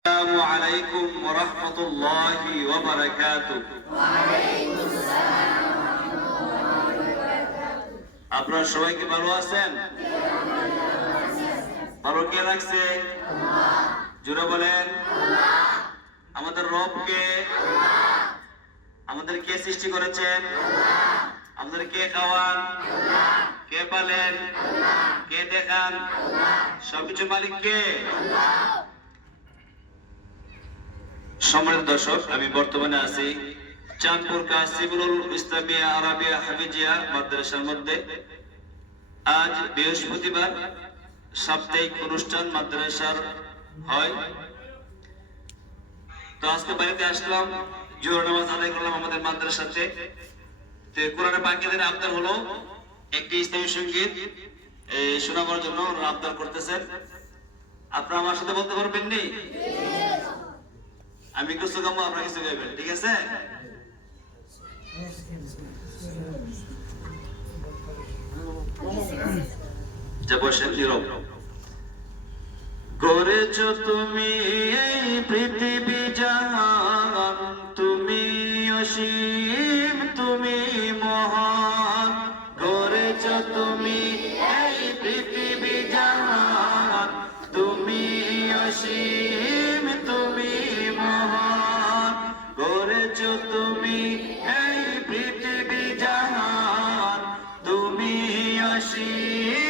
السلام عليكم ورحمة الله وبركاته আপনারা সবাই কি ভালো আছেন ভালো কে রাখছে জুড়ে বলেন আমাদের রবকে আমাদের কে সৃষ্টি করেছেন আমাদের কে খাওয়ান কে পালেন কে দেখান সবকিছু মালিক কে সম্মানিত দর্শক, আমি বর্তমানে আছি চাঁদপুর কাসিমুল ইসলামিয়া আরাবিয়া হাফিজিয়া মাদ্রাসার মধ্যে। আজ বৃহস্পতিবার সাপ্তাহিক অনুষ্ঠান মাদ্রাসার হয়। তো আজকে বাড়িতে আসলাম, জোহর নামাজ আদায় করলাম আমাদের মাদ্রাসাতে। তো কোরআনে পাখিদের আবদার হলো, একটি ইসলামী সংগীত শোনাবার জন্য আবদার করতেছেন। আপনারা আমার সাথে বলতে পারবেন নি? আমি কিছু গাবো আপনারা কিছু গাইবেন ঠিক আছে? বসেন নীরব। করেছ তুমি এই পৃথিবী তুমি এই পৃথিবী জাহান তুমি অসীম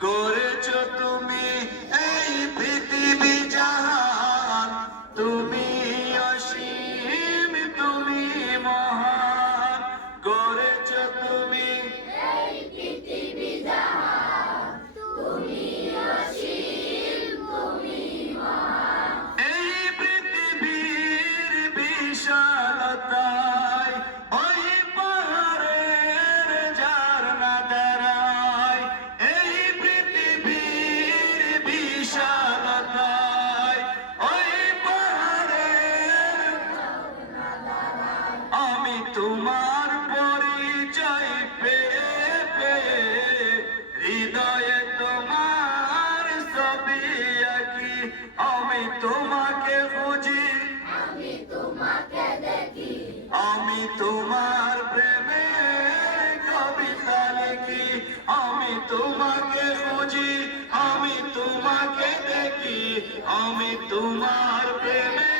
গড়েছ তোমার পরিচয় পেয়ে পেয়ে হৃদয়ে তোমার ছবি আঁকি। আমি তোমাকে খুঁজি। আমি তোমার প্রেমের কবিতা লিখি। আমি তোমাকে খুঁজি। আমি তোমাকে দেখি। আমি তোমার প্রেমে